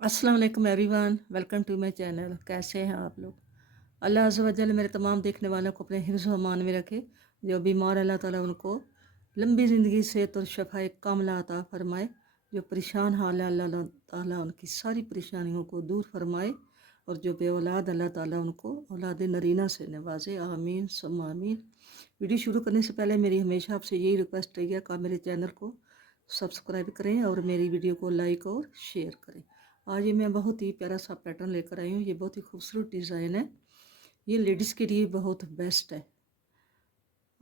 अस्सलाम वालेकुम everyone, welcome to my channel. कैसे हैं आप लोग? अल्लाह अज़्ज़ व जल मेरे तमाम देखने वालों को अपने हिफ्ज़ व अमान में रखे। जो बीमार अल्लाह ताला उनको लंबी ज़िंदगी सेहत और शफ़ाए कामिला अता फ़रमाए। जो परेशान हाल है अल्लाह ताला उनकी सारी परेशानियों को दूर फ़रमाए। और जो बे औलाद अल्लाह ताला उनको औलाद नरीना से नवाजे। आमीन सुम्मा आमीन। वीडियो शुरू करने से पहले मेरी हमेशा आपसे यही रिक्वेस्ट रही है कि आप मेरे चैनल को सब्सक्राइब करें और मेरी वीडियो को लाइक और शेयर करें। आज ये मैं बहुत ही प्यारा सा पैटर्न लेकर आई हूँ। ये बहुत ही खूबसूरत डिज़ाइन है। ये लेडीज़ के लिए बहुत बेस्ट है।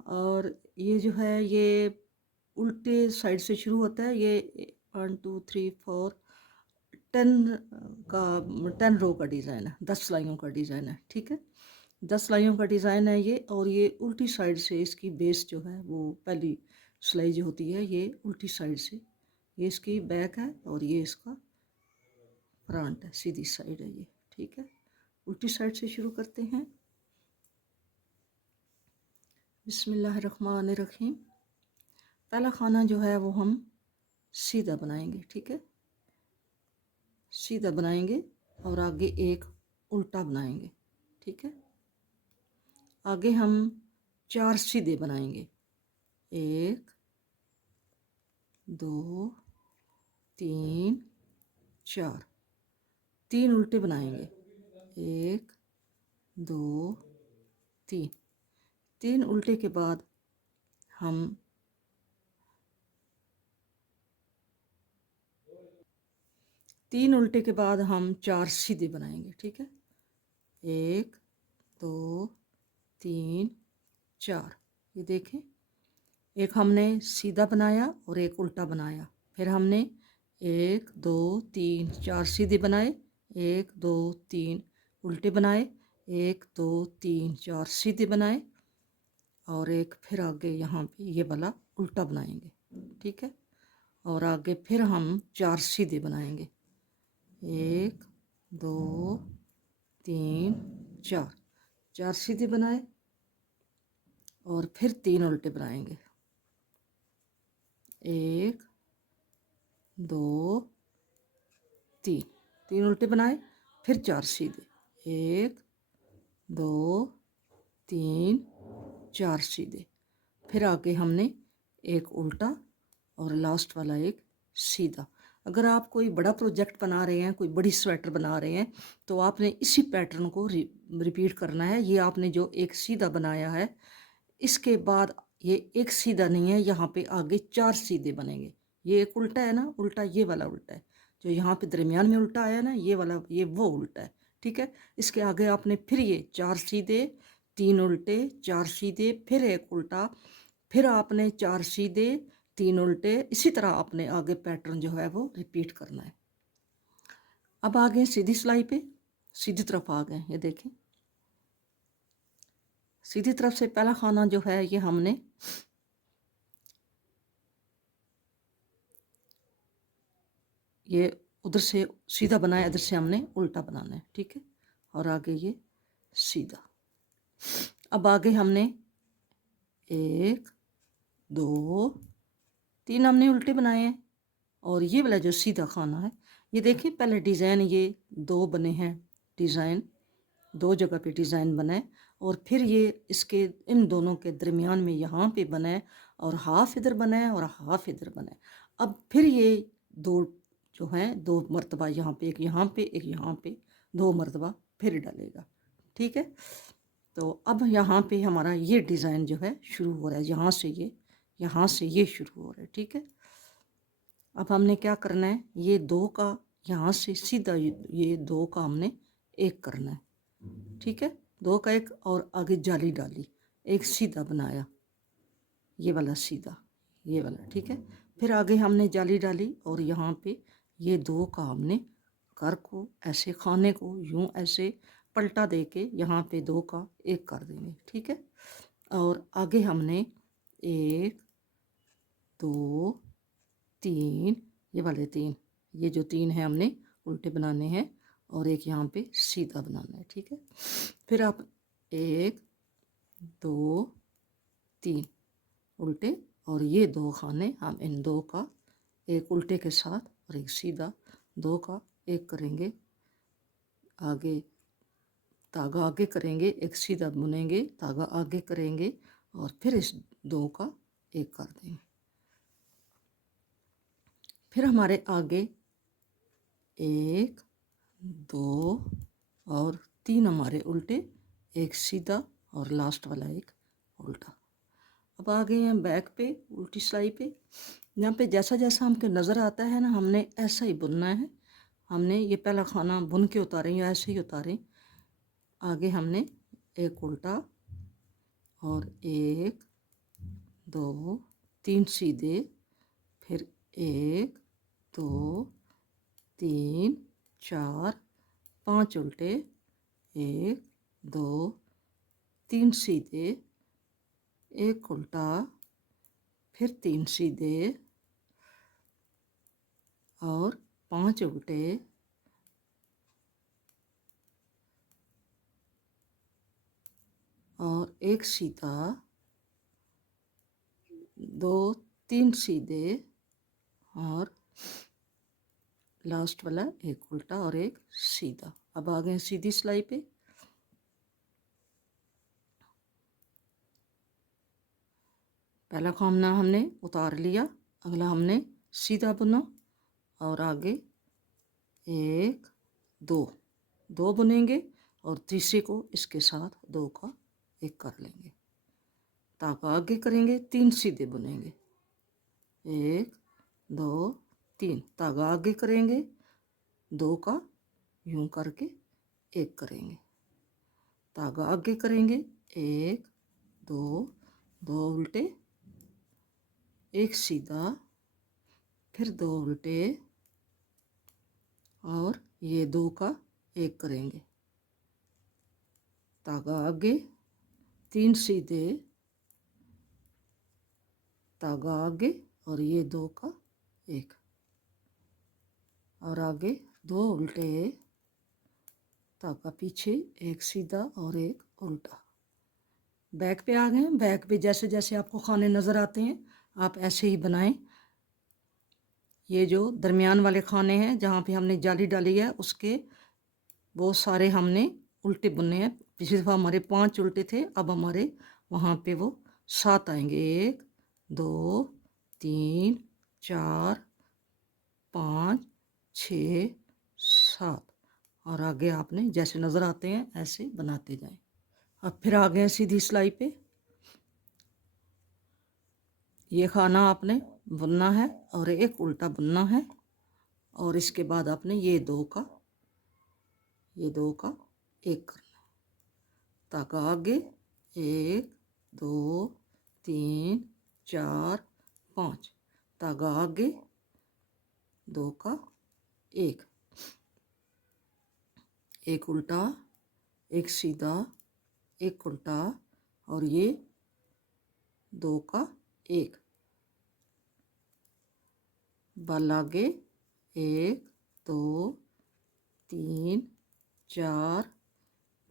और ये जो है ये उल्टे साइड से शुरू होता है। ये 1 2 3 4 10 का 10 रो का डिज़ाइन है। 10 लाइनों का डिज़ाइन है। ठीक है, 10 लाइनों का डिज़ाइन है ये। और ये उल्टी साइड से इसकी बेस जो है वो पहली सिलाई जो होती है ये उल्टी साइड से। ये इसकी बैक है और ये इसका फ्रंट है, सीधी साइड है ये। ठीक है, उल्टी साइड से शुरू करते हैं। बिस्मिल्लाहिर्रहमानिर्रहीम। पहला खाना जो है वो हम सीधा बनाएंगे। ठीक है, सीधा बनाएंगे और आगे एक उल्टा बनाएंगे। ठीक है, आगे हम 4 सीधे बनाएंगे। 1 2 3 4। 3 उल्टे बनाएंगे। 1 2 3। 3 उल्टे के बाद हम 4 सीधे बनाएंगे। ठीक है, 1 2 3 4। ये देखें, एक हमने सीधा बनाया और एक उल्टा बनाया। फिर हमने 1 2 3 4 सीधे बनाए, 1 2 3 उल्टे बनाए, 1 2 3 4 सीधे बनाए और एक फिर आगे यहाँ पे ये वाला उल्टा बनाएंगे। ठीक है, और आगे फिर हम 4 सीधे बनाएंगे। 1 2 3 4। 4 सीधे बनाए और फिर 3 उल्टे बनाएंगे। 1 2 3। 3 उल्टे बनाए, फिर 4 सीधे। 1 2 3 4 सीधे। फिर आगे हमने एक उल्टा और लास्ट वाला एक सीधा। अगर आप कोई बड़ा प्रोजेक्ट बना रहे हैं, कोई बड़ी स्वेटर बना रहे हैं, तो आपने इसी पैटर्न को रिपीट करना है। ये आपने जो एक सीधा बनाया है, इसके बाद ये एक सीधा नहीं है, यहाँ पे आगे 4 सीधे बनेंगे। ये एक उल्टा है ना, उल्टा ये वाला उल्टा है। जो यहाँ पे दरमियान में उल्टा आया ना, ये वाला ये वो उल्टा है। ठीक है, इसके आगे आपने फिर ये 4 सीधे, 3 उल्टे, 4 सीधे, फिर एक उल्टा, फिर आपने 4 सीधे, 3 उल्टे। इसी तरह आपने आगे पैटर्न जो है वो रिपीट करना है। अब आ गए सीधी सिलाई पे, सीधी तरफ आ गए। ये देखें, सीधी तरफ से पहला खाना जो है ये हमने ये उधर से सीधा बनाया, इधर से हमने उल्टा बनाना है। ठीक है, और आगे ये सीधा। अब आगे हमने 1 2 3 हमने उल्टे बनाए हैं और ये वाला जो सीधा खाना है, ये देखिए पहले डिज़ाइन ये 2 बने हैं। डिज़ाइन 2 जगह पे डिज़ाइन बना है और फिर ये इसके इन दोनों के दरमियान में यहाँ पे बना है और हाफ इधर बना है और हाफ इधर बना है। अब फिर ये 2 जो हैं 2 मरतबा यहाँ पे, एक यहाँ पे, एक यहाँ पे, 2 मरतबा फिर डालेगा। ठीक है, तो अब यहाँ पे हमारा ये डिज़ाइन जो है शुरू हो रहा है। यहाँ से ये शुरू हो रहा है। ठीक है, अब हमने क्या करना है, ये 2 का यहाँ से सीधा ये 2 का हमने एक करना है। ठीक है, 2 का एक और आगे जाली डाली, एक सीधा बनाया, ये वाला सीधा, ये वाला। ठीक है, फिर आगे हमने जाली डाली और यहाँ पे ये 2 का हमने कर को ऐसे खाने को यूं ऐसे पलटा दे के यहाँ पे 2 का एक कर देंगे। ठीक है, और आगे हमने 1 2 3, ये वाले 3, ये जो 3 है हमने उल्टे बनाने हैं और एक यहाँ पे सीधा बनाना है। ठीक है, फिर आप 1 2 3 उल्टे और ये 2 खाने हम इन 2 का एक उल्टे के साथ और एक सीधा, 2 का एक करेंगे, आगे धागा आगे करेंगे, एक सीधा बुनेंगे, धागा आगे करेंगे और फिर इस दो का एक कर देंगे। फिर हमारे आगे 1 2 और 3 हमारे उल्टे, एक सीधा और लास्ट वाला एक उल्टा। अब आ गए हैं बैक पे, उल्टी सिलाई पे। यहाँ पे जैसा जैसा हमको नज़र आता है ना, हमने ऐसा ही बुनना है। हमने ये पहला खाना बुन के उतारें या ऐसे ही उतारें। आगे हमने एक उल्टा और 1 2 3 सीधे, फिर 1 2 3 4 5 उल्टे, 1 2 3 सीधे, एक उल्टा, फिर 3 सीधे और 5 उल्टे और एक सीधा, 2 3 सीधे और लास्ट वाला एक उल्टा और एक सीधा। अब आ गए सीधी सिलाई पे। पहला खाना हमने उतार लिया, अगला हमने सीधा बुना और आगे 1 2 2 बुनेंगे और तीसरे को इसके साथ 2 का एक कर लेंगे। धागा आगे करेंगे, 3 सीधे बुनेंगे, 1 2 3, धागा आगे करेंगे, 2 का यूं करके एक करेंगे, धागा आगे करेंगे, 1 2 2 उल्टे, एक सीधा, फिर 2 उल्टे और ये 2 का एक करेंगे, धागा आगे, 3 सीधे, धागा आगे और ये 2 का एक, और आगे 2 उल्टे, धागा पीछे, एक सीधा और एक उल्टा। बैक पे आ गए। बैक पे जैसे जैसे आपको खाने नज़र आते हैं आप ऐसे ही बनाएं। ये जो दरमियान वाले खाने हैं जहाँ पे हमने जाली डाली है उसके वो सारे हमने उल्टे बुनने हैं। पिछली दफ़ा हमारे 5 उल्टे थे, अब हमारे वहाँ पे वो 7 आएंगे, 1 2 3 4 5 6 7, और आगे आपने जैसे नज़र आते हैं ऐसे बनाते जाएं। अब फिर आ गए सीधी सिलाई पे। ये खाना आपने बुनना है और एक उल्टा बुनना है और इसके बाद आपने ये 2 का एक करना। धागा आगे, 1 2 3 4 5, धागा आगे, 2 का एक उल्टा, एक सीधा, एक उल्टा और ये 2 का एक, बल आगे, 1 2 3 4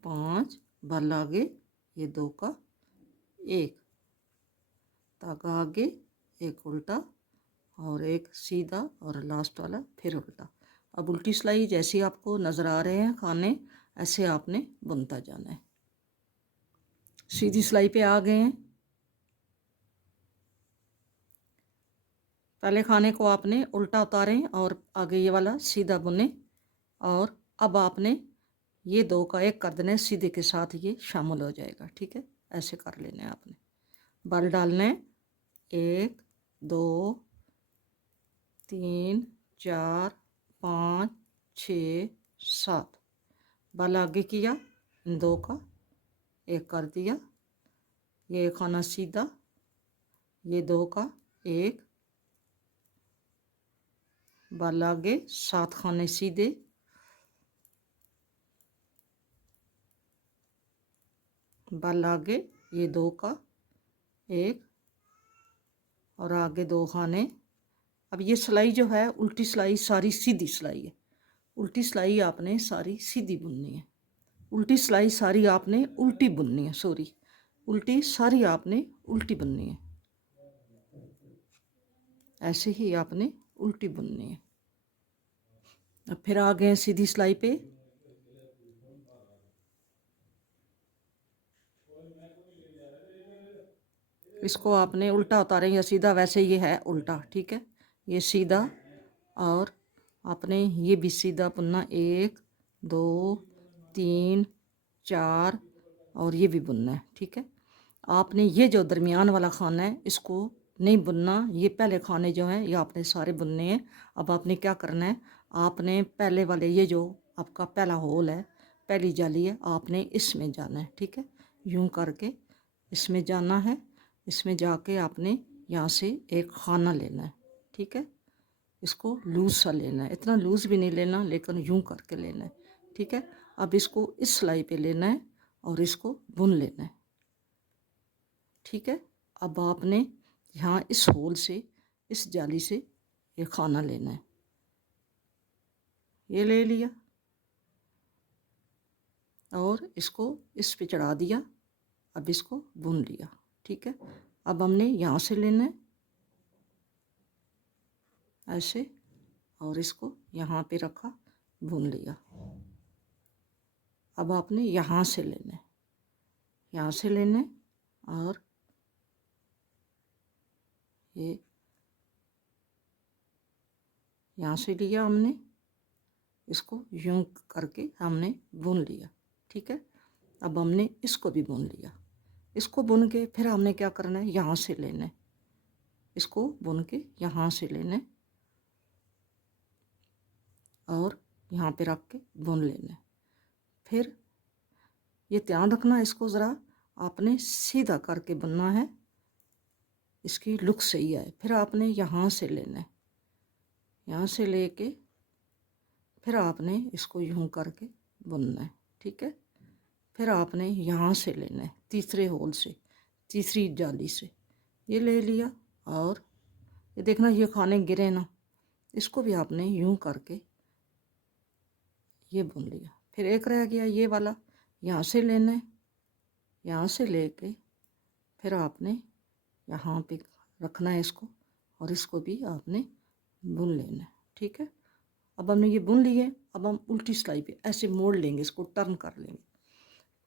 5, बल आगे, ये 2 का एक, धागा आगे, एक उल्टा और एक सीधा और लास्ट वाला फिर उल्टा। अब उल्टी सिलाई जैसे आपको नज़र आ रहे हैं खाने, ऐसे आपने बुनता जाना है। सीधी सिलाई पे आ गए हैं। पहले खाने को आपने उल्टा उतारें और आगे ये वाला सीधा बुने, और अब आपने ये 2 का एक कर देना है, सीधे के साथ ये शामिल हो जाएगा। ठीक है, ऐसे कर लेना है आपने। बल डालने 1 2 3 4 5 6 7, बल आगे किया, 2 का एक कर दिया, ये खाना सीधा, ये 2 का एक, बल आगे, 7 खाने सीधे, बल आगे, ये 2 का एक और आगे 2 खाने। अब ये सिलाई जो है उल्टी सिलाई सारी सीधी सिलाई है, उल्टी सिलाई आपने सारी सीधी बुननी है, उल्टी सिलाई सारी आपने उल्टी बुननी है, सॉरी उल्टी सारी आपने उल्टी बुननी है, ऐसे ही आपने उल्टी बुननी है। अब फिर आ गए सीधी सिलाई पे। इसको आपने उल्टा उतारें या सीधा, वैसे ये है उल्टा, ठीक है। ये सीधा, और आपने ये भी सीधा बुनना, 1 2 3 4, और ये भी बुनना है, ठीक है। आपने ये जो दरमियान वाला खाना है इसको नहीं बुनना, ये पहले खाने जो हैं ये आपने सारे बुनने हैं। अब आपने क्या करना है, आपने पहले वाले ये जो आपका पहला होल है, पहली जाली है, आपने इसमें जाना है, ठीक है। यूं करके इसमें जाना है, इसमें जाके आपने यहाँ से एक खाना लेना है, ठीक है। इसको लूज़ सा लेना है, इतना लूज़ भी नहीं लेना, लेकिन यूं करके लेना है, ठीक है। अब इसको इस सिलाई पे लेना है और इसको बुन लेना है, ठीक है। अब आपने यहाँ इस होल से, इस जाली से ये खाना लेना है, ये ले लिया और इसको इस पे चढ़ा दिया। अब इसको बुन लिया, ठीक है। अब हमने यहाँ से लेना है ऐसे, और इसको यहाँ पे रखा, बुन लिया। अब आपने यहाँ से लेना है, यहाँ से लेना है, और ये यहाँ से लिया हमने, इसको यूं करके हमने बुन लिया, ठीक है। अब हमने इसको भी बुन लिया। इसको बुन के फिर हमने क्या करना है, यहाँ से लेना है, इसको बुन के यहाँ से लेना है और यहाँ पे रख के बुन लेना है। फिर ये ध्यान रखना, इसको ज़रा आपने सीधा करके बुनना है, इसकी लुक सही आए। फिर आपने यहाँ से लेना है, यहाँ से लेके फिर आपने इसको यूं करके बुनना है, ठीक है। फिर आपने यहाँ से लेना है, तीसरे होल से, तीसरी जाली से ये ले लिया, और ये देखना ये खाने गिरे ना, इसको भी आपने यूं करके ये बुन लिया। फिर एक रह गया ये वाला, यहाँ से लेना है, यहाँ से लेके फिर आपने यहाँ पे रखना है इसको, और इसको भी आपने बुन लेना है, ठीक है। अब हमने ये बुन लिए, अब हम उल्टी सिलाई पे ऐसे मोड़ लेंगे, इसको टर्न कर लेंगे,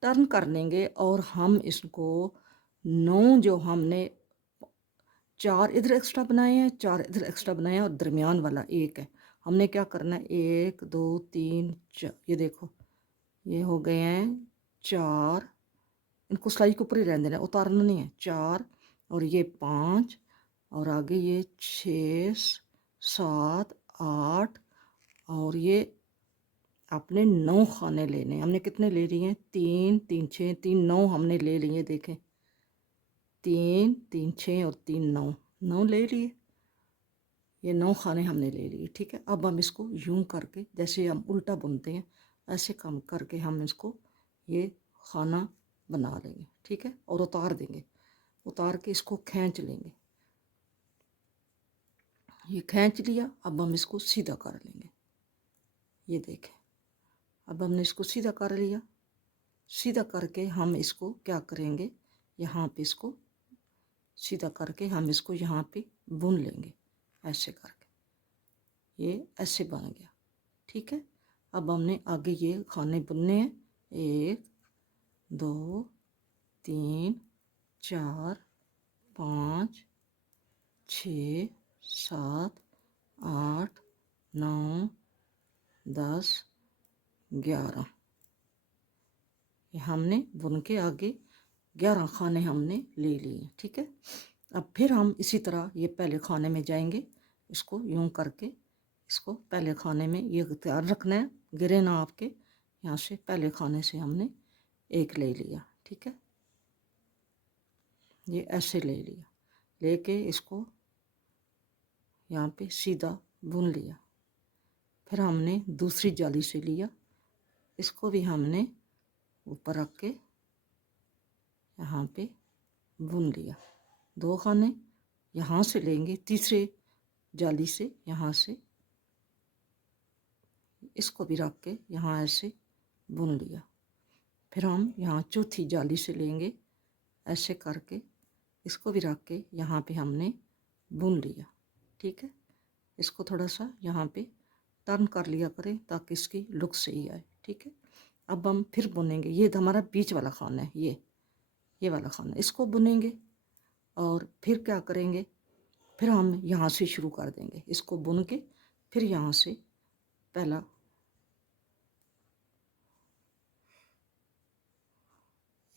टर्न कर लेंगे, और हम इसको 9 जो हमने 4 इधर एक्स्ट्रा बनाए हैं, 4 इधर एक्स्ट्रा बनाए हैं, और दरमियान वाला 1 है। हमने क्या करना है, 1 2 3 4, ये देखो ये हो गए हैं 4, इनको सिलाई के ऊपर ही रहने देना है, उतारना नहीं है। 4 और ये 5, और आगे ये 6 7 8, और ये आपने 9 खाने लेने हैं। हमने कितने ले लिए हैं, 3 3 6 3 9 हमने ले लिए, देखें 3 3 6 और 3 9, 9 ले लिए, ये 9 खाने हमने ले लिए, ठीक है। अब हम इसको यूं करके, जैसे हम उल्टा बुनते हैं ऐसे कम करके हम इसको ये खाना बना लेंगे, ठीक है, और उतार देंगे। उतार के इसको खींच लेंगे, ये खींच लिया। अब हम इसको सीधा कर लेंगे, ये देखें अब हमने इसको सीधा कर लिया। सीधा करके हम इसको क्या करेंगे, यहाँ पे इसको सीधा करके हम इसको यहाँ पे बुन लेंगे, ऐसे करके ये ऐसे बन गया, ठीक है। अब हमने आगे ये खाने बुनने हैं, 1 2 3 4 5 6 7 8 9 10 11, ये हमने बुन के आगे 11 खाने हमने ले लिए, ठीक है। अब फिर हम इसी तरह ये पहले खाने में जाएंगे, इसको यूं करके इसको पहले खाने में ये ध्यान रखना है गिरे ना आपके। यहाँ से पहले खाने से हमने 1 ले लिया, ठीक है, ये ऐसे ले लिया, लेके इसको यहाँ पे सीधा बुन लिया। फिर हमने दूसरी जाली से लिया, इसको भी हमने ऊपर रख के यहाँ पे बुन लिया। 2 खाने यहाँ से लेंगे, तीसरे जाली से यहाँ से इसको भी रख के यहाँ ऐसे बुन लिया। फिर हम यहाँ चौथी जाली से लेंगे, ऐसे करके इसको भी रख के यहाँ पे हमने बुन लिया, ठीक है। इसको थोड़ा सा यहाँ पे टर्न कर लिया करें ताकि इसकी लुक सही आए। ठीक है, अब हम फिर बुनेंगे। ये हमारा बीच वाला खाना है, ये वाला खाना, इसको बुनेंगे और फिर क्या करेंगे, फिर हम यहाँ से शुरू कर देंगे। इसको बुन के फिर यहाँ से पहला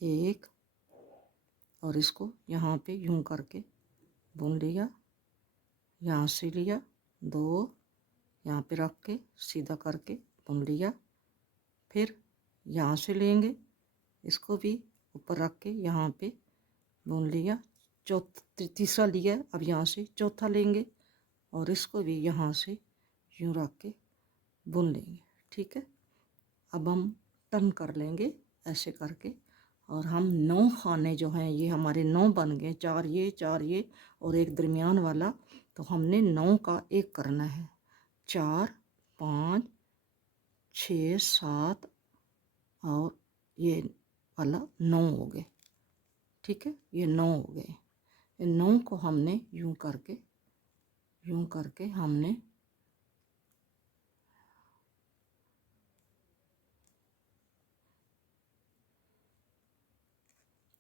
एक और इसको यहाँ पे यूं करके बुन लिया, यहाँ से लिया, दो यहाँ पे रख के सीधा करके बुन लिया, फिर यहाँ से लेंगे, इसको भी ऊपर रख के यहाँ पे बुन लिया, तीसरा लिया, अब यहाँ से चौथा लेंगे और इसको भी यहाँ से यूं रख के बुन लेंगे। ठीक है, अब हम टर्न कर लेंगे ऐसे करके और हम 9 खाने जो हैं ये हमारे 9 बन गए, 4 ये और एक दरमियान वाला, तो हमने 9 का एक करना है। 4 5 6 7 और ये वाला 9 हो गए। ठीक है, ये 9 हो गए। इन 9 को हमने यूं करके हमने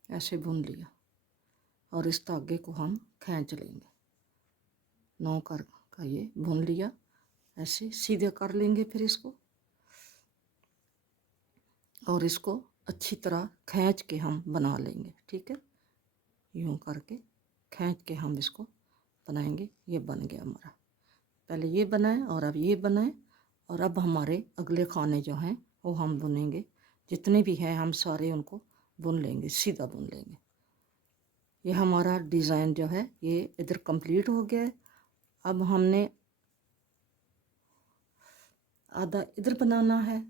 ऐसे बुन लिया और इस धागे को हम खींच लेंगे। 9 का ये बुन लिया, ऐसे सीधे कर लेंगे फिर इसको, और इसको अच्छी तरह खींच के हम बना लेंगे। ठीक है, यूं करके खींच के हम इसको बनाएंगे। ये बन गया हमारा, पहले ये बनाए और अब ये बनाए, और अब हमारे अगले खाने जो हैं वो हम बुनेंगे। जितने भी हैं हम सारे उनको बुन लेंगे, सीधा बुन लेंगे। ये हमारा डिज़ाइन जो है ये इधर कंप्लीट हो गया है। अब हमने आधा इधर बनाना है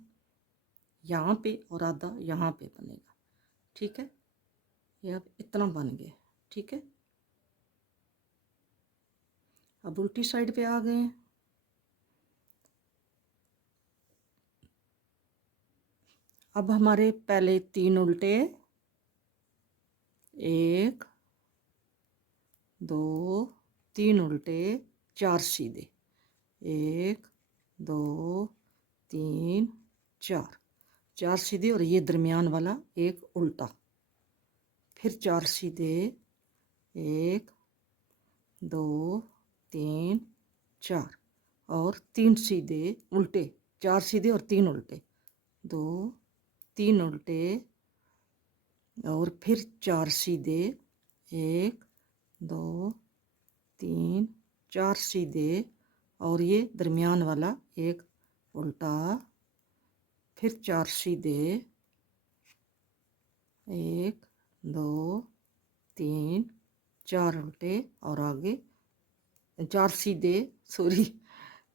यहाँ पे और आधा यहाँ पे बनेगा। ठीक है, ये अब इतना बन गया। ठीक है, अब उल्टी साइड पे आ गए हैं। अब हमारे पहले 3 उल्टे, 1 2 3 उल्टे, 4 सीधे, 1 2 3 4 सीधे, और ये दरमियान वाला एक उल्टा, फिर 4 सीधे, 1 2 3 4 और 3 सीधे उल्टे, 4 सीधे और 3 उल्टे, 2 3 उल्टे और फिर 4 सीधे, 1 2 3 4 सीधे और ये दरमियान वाला एक उल्टा, फिर 4 सीधे, 1 2 3 4 उल्टे और आगे 4 सीधे,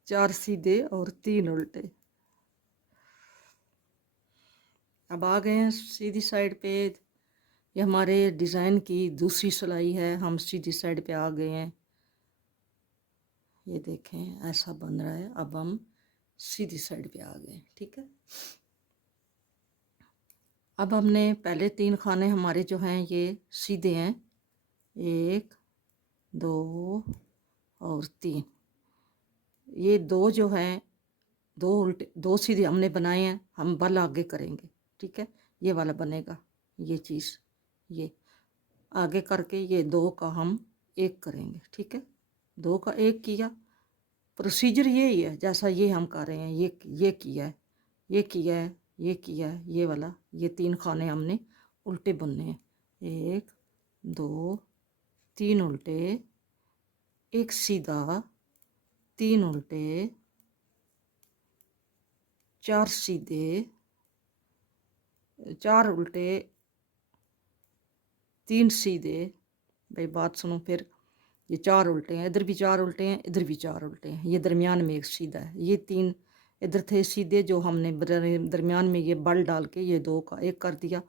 4 सीधे और 3 उल्टे। अब आ गए हैं सीधी साइड पे। ये हमारे डिज़ाइन की दूसरी सिलाई है, हम सीधी साइड पे आ गए हैं। ये देखें ऐसा बन रहा है। अब हम सीधी साइड पे आ गए। ठीक है, अब हमने पहले 3 खाने हमारे जो हैं ये सीधे हैं, 1 2 और 3। ये 2 जो हैं, 2 उल्टे 2 सीधे हमने बनाए हैं, हम बल आगे करेंगे। ठीक है, ये वाला बनेगा, ये चीज़ ये आगे करके ये 2 का हम 1 करेंगे। ठीक है, 2 का 1 किया, प्रोसीजर यही है जैसा ये हम कर रहे हैं। ये किया है, ये किया है, ये किया है, ये वाला, ये 3 खाने हमने उल्टे बुनने हैं। 1 2 3 उल्टे, 1 सीधा, 3 उल्टे, 4 सीधे, 4 उल्टे, 3 सीधे। भाई बात सुनो, फिर ये 4 उल्टे हैं, इधर भी 4 उल्टे हैं, इधर भी 4 उल्टे हैं, ये दरमियान में एक सीधा है। ये 3 इधर थे सीधे जो हमने दरमियान में ये बल डाल के ये 2 का 1 कर दिया।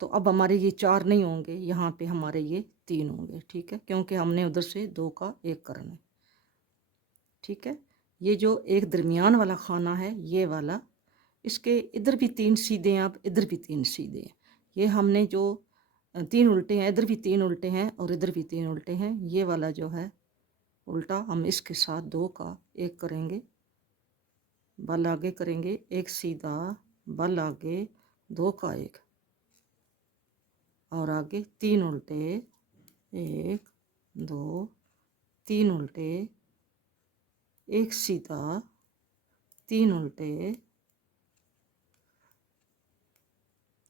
तो अब हमारे ये 4 नहीं होंगे, यहाँ पे हमारे ये 3 होंगे। ठीक है, क्योंकि हमने उधर से 2 का 1 करना है। ठीक है, ये जो एक दरमियान वाला खाना है ये वाला, इसके इधर भी 3 सीधे हैं, अब इधर भी 3 सीधे हैं। ये हमने जो 3 उल्टे हैं, इधर भी 3 उल्टे हैं और इधर भी 3 उल्टे हैं। ये वाला जो है उल्टा हम इसके साथ 2 का 1 करेंगे बल आगे करेंगे, एक सीधा, बल आगे, 2 का 1 और आगे 3 उल्टे, 1 2 3 उल्टे, एक सीधा, 3 उल्टे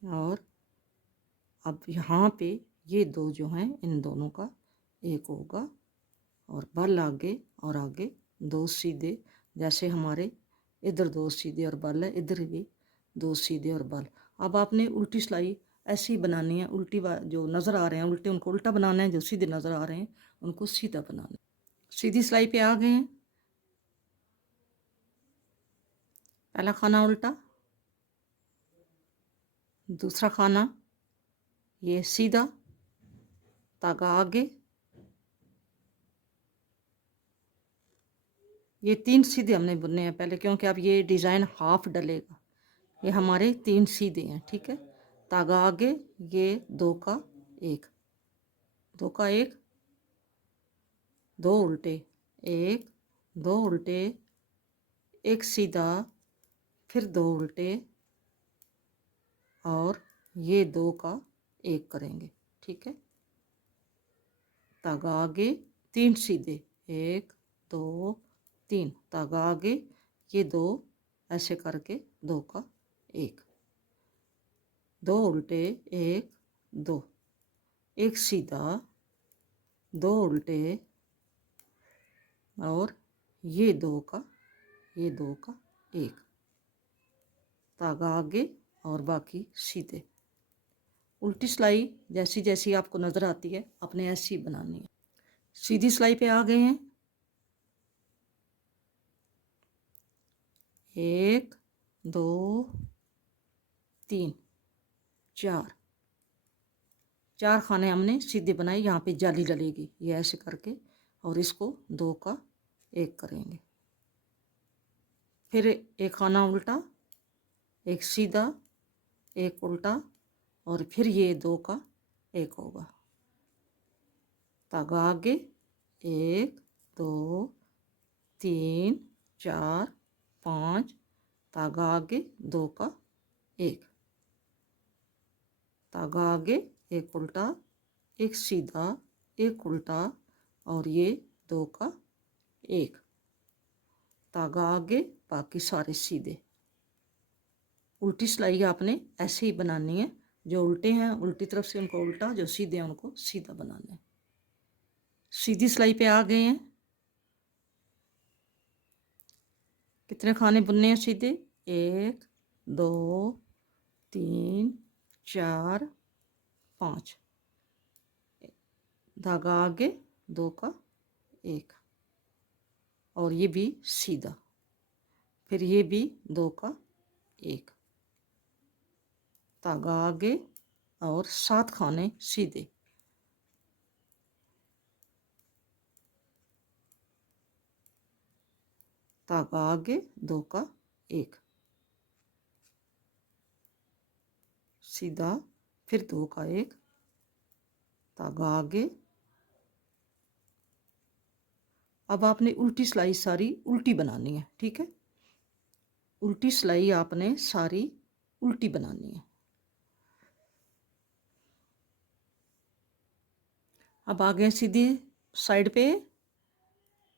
और अब यहाँ पे ये 2 जो हैं इन दोनों का 1 होगा और बल आगे और आगे 2 सीधे, जैसे हमारे इधर 2 सीधे और बल है, इधर भी 2 सीधे और बल। अब आपने उल्टी सिलाई ऐसी बनानी है, उल्टी जो नज़र आ रहे हैं उल्टे उनको उल्टा बनाना है, जो सीधे नज़र आ रहे हैं उनको सीधा बनाना है। सीधी सिलाई पे आ गए हैं, पहला खाना उल्टा, दूसरा खाना ये सीधा, धागा आगे, ये 3 सीधे हमने बुनने हैं पहले, क्योंकि अब ये डिज़ाइन हाफ डलेगा। ये हमारे 3 सीधे हैं, ठीक है। धागा आगे, ये 2 का 1, 2 का 1, 2 उल्टे, 1 2 उल्टे, एक सीधा, फिर 2 उल्टे और ये 2 का 1 करेंगे, ठीक है। धागा आगे, 3 सीधे, 1 2 3, धागा आगे, ये 2 ऐसे करके 2 का 1, 2 उल्टे, 1 2, एक सीधा, 2 उल्टे और ये 2 का 1, धागा आगे और बाकी सीधे। उल्टी सिलाई जैसी जैसी आपको नज़र आती है आपने ऐसी बनानी है। सीधी सिलाई पे आ गए हैं, 1 2 3 4, 4 खाने हमने सीधे बनाए। यहाँ पे जाली डलेगी, ये ऐसे करके और इसको 2 का 1 करेंगे। फिर एक खाना उल्टा, एक सीधा, एक उल्टा और फिर ये 2 का 1 होगा। धागा आगे, 1 2 3 4 5, धागा आगे 2 का 1, धागा आगे, एक उल्टा, एक सीधा, एक उल्टा और ये 2 का 1, धागा आगे, बाकी सारे सीधे। उल्टी सिलाई आपने ऐसे ही बनानी है, जो उल्टे हैं उल्टी तरफ से उनको उल्टा, जो सीधे हैं उनको सीधा बनाना है। सीधी सिलाई पे आ गए हैं, कितने खाने बुनने हैं सीधे, 1 2 3 4 5, धागा आगे 2 का 1 और ये भी सीधा, फिर ये भी 2 का 1, धागा आगे और 7 खाने सीधे, धागा आगे 2 का 1, सीधा, फिर 2 का 1, धागा आगे। अब आपने उल्टी सिलाई सारी उल्टी बनानी है, ठीक है। उल्टी सिलाई आपने सारी उल्टी बनानी है। अब आ गए सीधी साइड पे,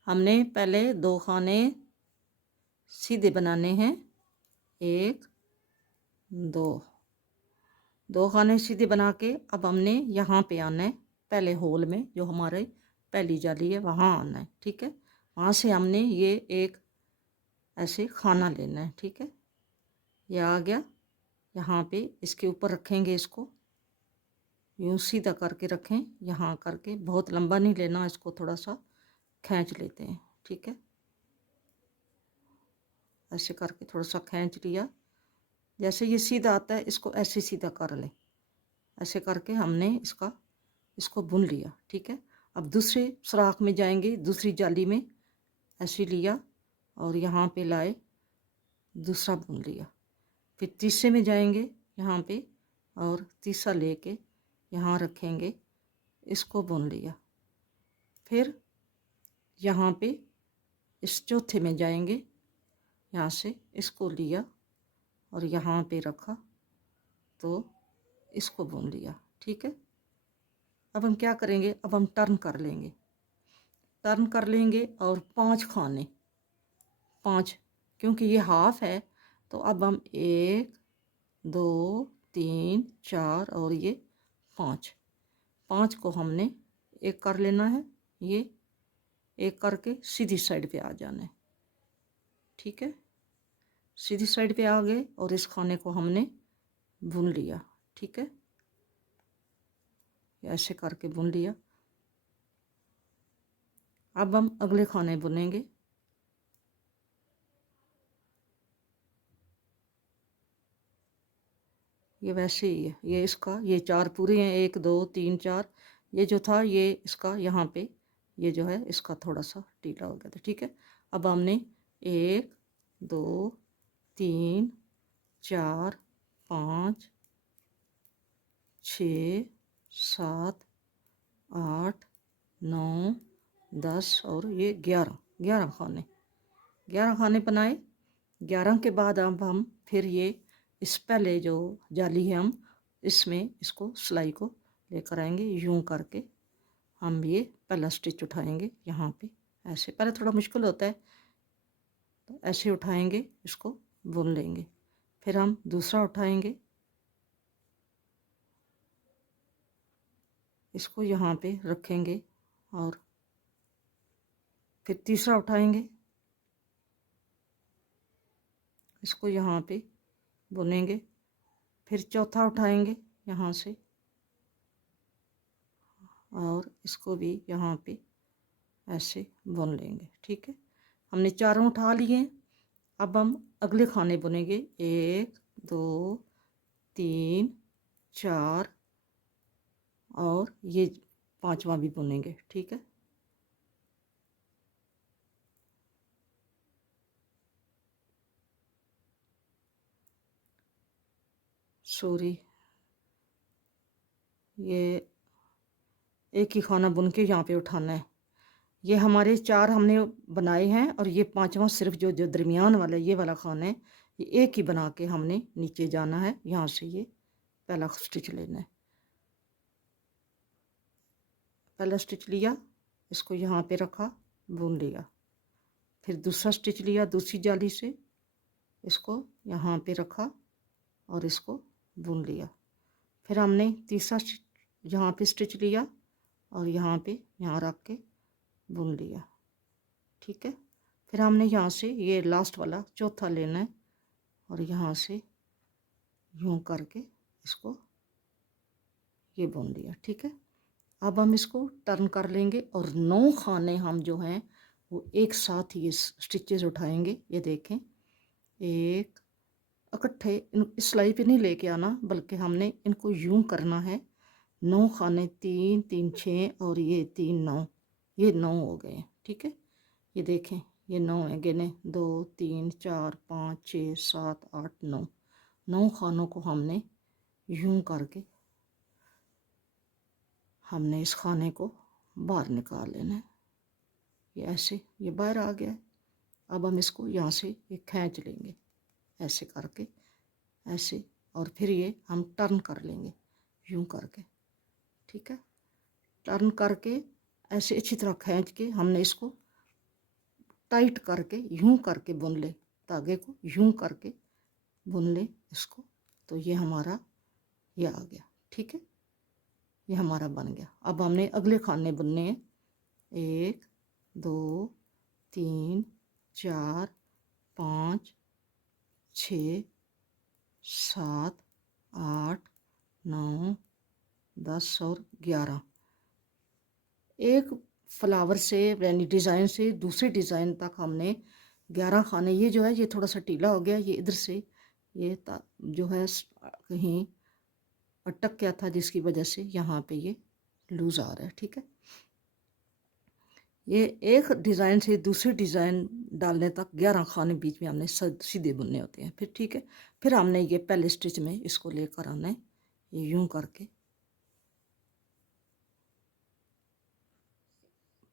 हमने पहले 2 खाने सीधे बनाने हैं, 1 2, 2 खाने सीधे बना के अब हमने यहाँ पे आना है, पहले होल में जो हमारे पहली जाली है वहाँ आना है, ठीक है। वहाँ से हमने ये एक ऐसे खाना लेना है, ठीक है। ये आ गया, यहाँ पे इसके ऊपर रखेंगे, इसको यूँ सीधा करके रखें, यहाँ करके, बहुत लंबा नहीं लेना, इसको थोड़ा सा खींच लेते हैं, ठीक है। ऐसे करके थोड़ा सा खींच लिया, जैसे ये सीधा आता है इसको ऐसे सीधा कर लें, ऐसे करके हमने इसको बुन लिया, ठीक है। अब दूसरे सुराख में जाएंगे, दूसरी जाली में ऐसे लिया और यहाँ पे लाए, दूसरा बुन लिया, फिर तीसरे में जाएंगे यहाँ पे और तीसरा लेके यहाँ रखेंगे, इसको बुन लिया, फिर यहाँ पे इस चौथे में जाएंगे, यहाँ से इसको लिया और यहाँ पे रखा तो इसको बुन लिया। ठीक है, अब हम क्या करेंगे, अब हम टर्न कर लेंगे, टर्न कर लेंगे और 5 खाने, 5, क्योंकि ये हाफ है तो अब हम 1 2 3 4 और ये 5, 5 को हमने एक कर लेना है, ये एक करके सीधी साइड पे आ जाना है। ठीक है, सीधी साइड पे आ गए और इस खाने को हमने बुन लिया। ठीक है, ऐसे करके बुन लिया। अब हम अगले खाने बुनेंगे। ये वैसे ही है, ये इसका, ये 4 पूरे हैं, 1 2 3 4, ये जो था ये इसका यहाँ पे ये जो है इसका थोड़ा सा ढीला हो गया था। ठीक है, अब हमने 1 2 3 4 5 6 7 8 9 10 और ये 11, 11 खाने बनाए। 11 के बाद अब हम फिर ये इस पहले जो जाली है हम इसमें इसको सिलाई को लेकर आएंगे, यूं करके हम ये पहला स्टिच उठाएंगे यहाँ पे, ऐसे पहले थोड़ा मुश्किल होता है तो ऐसे उठाएंगे, इसको बुन लेंगे। फिर हम दूसरा उठाएंगे, इसको यहाँ पे रखेंगे और फिर तीसरा उठाएंगे, इसको यहाँ पे बुनेंगे। फिर चौथा उठाएंगे यहाँ से और इसको भी यहाँ पे ऐसे बुन लेंगे। ठीक है, हमने चारों उठा लिए। अब हम अगले खाने बुनेंगे, 1 2 3 4 और ये 5वां भी बुनेंगे। ठीक है, सॉरी, ये एक ही खाना बुन के यहाँ पे उठाना है। ये हमारे 4 हमने बनाए हैं और ये 5वां सिर्फ जो जो दरमियान वाला ये वाला खाना है, ये एक ही बना के हमने नीचे जाना है। यहाँ से ये पहला स्टिच लेना है, पहला स्टिच लिया, इसको यहाँ पे रखा, बुन लिया। फिर दूसरा स्टिच लिया दूसरी जाली से, इसको यहाँ पे रखा और इसको बुन लिया। फिर हमने तीसरा यहाँ पे स्टिच लिया और यहाँ पे यहाँ रख के बुन लिया। ठीक है, फिर हमने यहाँ से ये लास्ट वाला चौथा लेना है और यहाँ से यूं करके इसको ये बुन लिया। ठीक है, अब हम इसको टर्न कर लेंगे और 9 खाने हम जो हैं वो एक साथ ये स्टिचेस उठाएंगे। ये देखें, एक इकट्ठे इस सिलाई पे नहीं लेके आना, बल्कि हमने इनको यूं करना है। 9 खाने, 3 3 6 और ये 3 9, ये 9 हो गए। ठीक है, ये देखें, ये 9 है, गिने 2 3 4 5 6 7 8 9, 9 खानों को हमने यूं करके हमने इस खाने को बाहर निकाल लेना है। ये ऐसे ये बाहर आ गया है। अब हम इसको यहाँ से ये खींच लेंगे ऐसे करके, ऐसे, और फिर ये हम टर्न कर लेंगे यूं करके। ठीक है, टर्न करके ऐसे अच्छी तरह खींच के हमने इसको टाइट करके यूं करके बुन ले, धागे को यूं करके बुन ले इसको, तो ये हमारा ये आ गया। ठीक है, ये हमारा बन गया। अब हमने अगले खाने बुनने हैं, 1 2 3 4 5 6 7 8 9 10 और 11, एक फ्लावर से यानी डिज़ाइन से दूसरे डिज़ाइन तक हमने 11 खाने। ये जो है ये थोड़ा सा ढीला हो गया, ये इधर से ये जो है कहीं अटक गया था, जिसकी वजह से यहाँ पे ये लूज़ आ रहा है। ठीक है, ये एक डिज़ाइन से दूसरे डिज़ाइन डालने तक 11 खाने बीच में हमने सीधे बुनने होते हैं। फिर ठीक है, फिर हमने ये पहले स्टिच में इसको लेकर आना है, ये यूं करके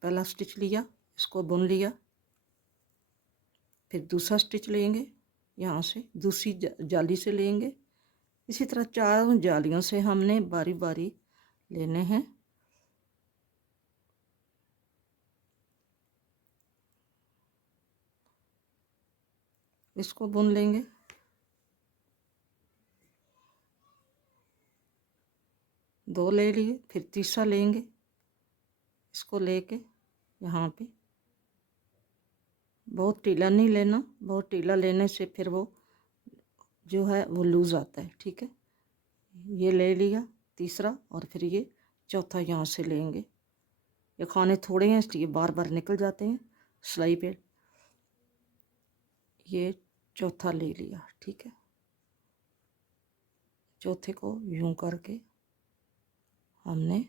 पहला स्टिच लिया, इसको बुन लिया, फिर दूसरा स्टिच लेंगे, यहाँ से दूसरी जाली से लेंगे। इसी तरह चारों जालियों से हमने बारी बारी लेने हैं। इसको बुन लेंगे। दो ले लिए, फिर तीसरा लेंगे, इसको लेके यहाँ पे बहुत टीला नहीं लेना, बहुत टीला लेने से फिर वो जो है वो लूज़ आता है, ठीक है। ये ले लिया तीसरा, और फिर ये चौथा यहाँ से लेंगे। ये खाने थोड़े हैं इसलिए बार बार निकल जाते हैं सिलाई पे। ये चौथा ले लिया, ठीक है। चौथे को यूं करके हमने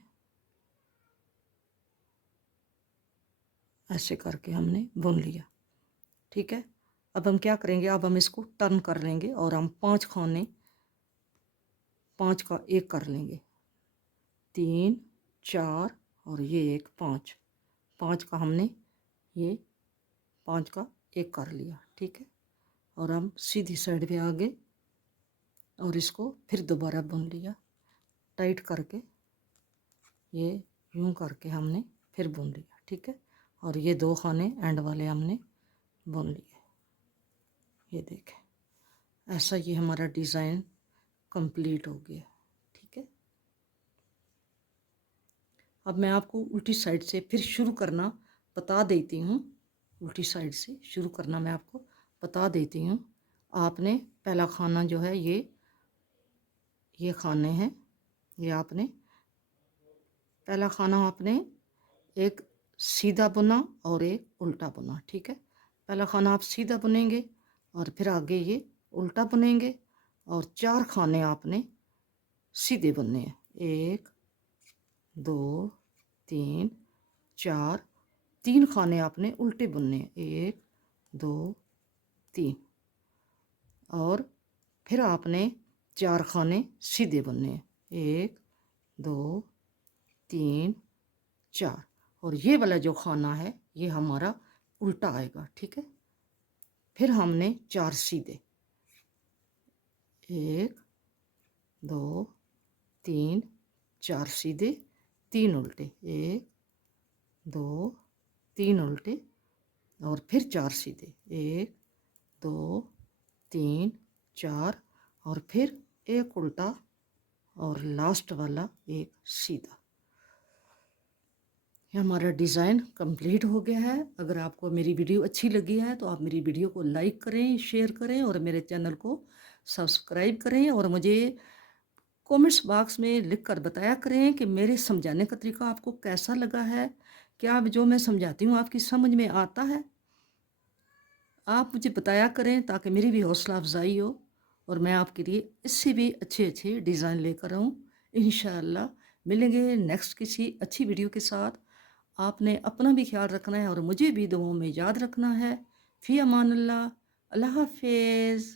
ऐसे करके हमने बुन लिया, ठीक है। अब हम क्या करेंगे, अब हम इसको टर्न कर लेंगे और हम 5 खाने 5 का एक कर लेंगे। 3 4 और ये एक 5, 5 का हमने ये 5 का एक कर लिया, ठीक है। और हम सीधी साइड पे आगे और इसको फिर दोबारा बुन लिया टाइट करके, ये यूं करके हमने फिर बुन लिया, ठीक है। और ये 2 खाने एंड वाले हमने बुन लिए। ये देखें, ऐसा ये हमारा डिज़ाइन कंप्लीट हो गया, ठीक है। अब मैं आपको उल्टी साइड से फिर शुरू करना बता देती हूँ। उल्टी साइड से शुरू करना मैं आपको बता देती हूँ। आपने पहला खाना जो है ये खाने हैं, ये आपने पहला खाना आपने एक सीधा बुना और एक उल्टा बुना, ठीक है। पहला खाना आप सीधा बुनेंगे और फिर आगे ये उल्टा बुनेंगे, और 4 खाने आपने सीधे बुनने हैं। 1 2 3 4, 3 खाने आपने उल्टे बुनने हैं। 1 2 3, और फिर आपने 4 खाने सीधे बुनने हैं। 1 2 3 4, और ये वाला जो खाना है ये हमारा उल्टा आएगा, ठीक है। फिर हमने 4 सीधे, 1 2 3 4 सीधे, 3 उल्टे, 1 2 3 उल्टे, और फिर 4 सीधे, 1 2 3 4, और फिर एक उल्टा और लास्ट वाला एक सीधा। ये हमारा डिज़ाइन कंप्लीट हो गया है। अगर आपको मेरी वीडियो अच्छी लगी है तो आप मेरी वीडियो को लाइक करें, शेयर करें और मेरे चैनल को सब्सक्राइब करें, और मुझे कमेंट्स बॉक्स में लिख कर बताया करें कि मेरे समझाने का तरीका आपको कैसा लगा है। क्या जो मैं समझाती हूँ आपकी समझ में आता है? आप मुझे बताया करें ताकि मेरी भी हौसला अफजाई हो और मैं आपके लिए इससे भी अच्छे अच्छे डिज़ाइन लेकर आऊँ। इंशाअल्लाह मिलेंगे नेक्स्ट किसी अच्छी वीडियो के साथ। आपने अपना भी ख्याल रखना है और मुझे भी दुआओं में याद रखना है। फ़ी अमान अल्लाह, अल्लाह हाफ़िज़।